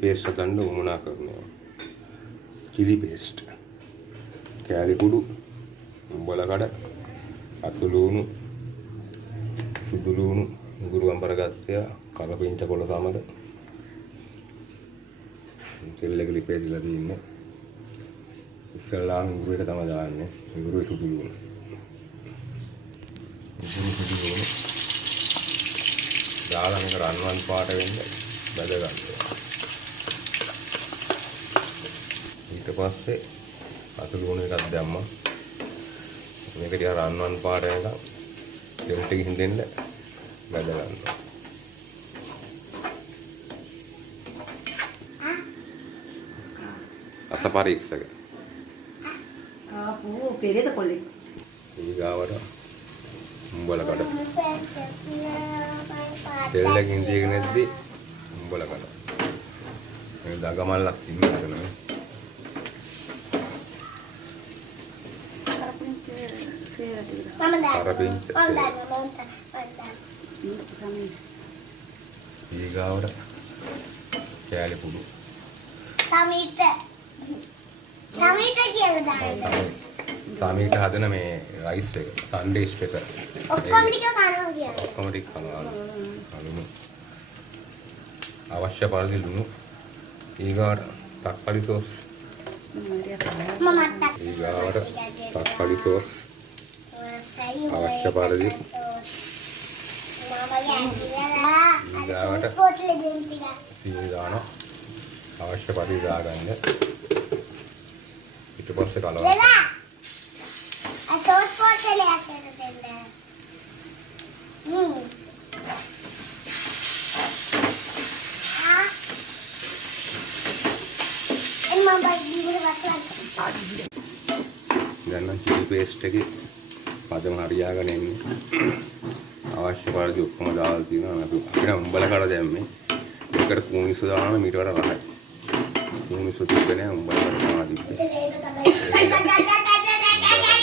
Paste ගන්න උමනා කරනවා. chili paste. කෑලි කුඩු, උඹල කඩ, අතු ලුණු, සුදු ලුණු, උගුරු අම්බර ගත්තය, කරපිංච කොළ සමග තෙල් එක ලිපේ දීලා තින්නේ. ඉස්සල්ලාම උගුරේට තමයි දාන්නේ. උගුරේ සුදු ලුණු. උගුරු සුදු ලුණු. දාලා මේක රන්වන් පාට වෙන්න බැද ගන්නවා. ඊට පස්සේ අතු ලුණු එකක් දැම්මා. මේක ටික රන්වන් පාට වෙනකම් දෙන්ට ගිහින් දෙන්න බැද ගන්නවා. අස පරීක්ෂක. ආපෝ පෙරේත කොල්ලේ. ඊගාවට උඹල කඩ. තෙල්ලකින් දීගෙන නැද්දි උඹල කඩ. මේ දගමල්ලක් තින්නද නේ. ඊගාවට කෑලි පුඩු. සමීත කියලා දාන්න. සමීත හදන මේ රයිස් එක, සන්ඩේස් එක. ඔක්කොම ටික කනවා කියලා. ඔක්කොම ටික කනවා. ලුණු. අවශ්‍ය පරිදි ලුණු. ඊගාවට තක්කාලි සෝස්. ඊගාවට තක්කාලි සෝස්. අවශ්‍ය පරිදි. ඊගාවට සීනි දානවා. අවශ්‍ය පරිදි දාගන්න. ඊට පස්සේ කලවන්න. සෝස් පොට්ටලයක් දෙන්න. දැන් නම් chili paste එකේ පදම හරියාගෙන එන්නේ. අවශ්‍ය පරිදි ඔක්කොම දාලා තියෙනවා. අපි නම් උඹල කඩ දැම්මේ. ඒකට කුණිසු දානවා මීට වඩා රහයි. කුණිසු තිබ්බේ නෑ උඹල කඩ තමයි තිබ්බේ.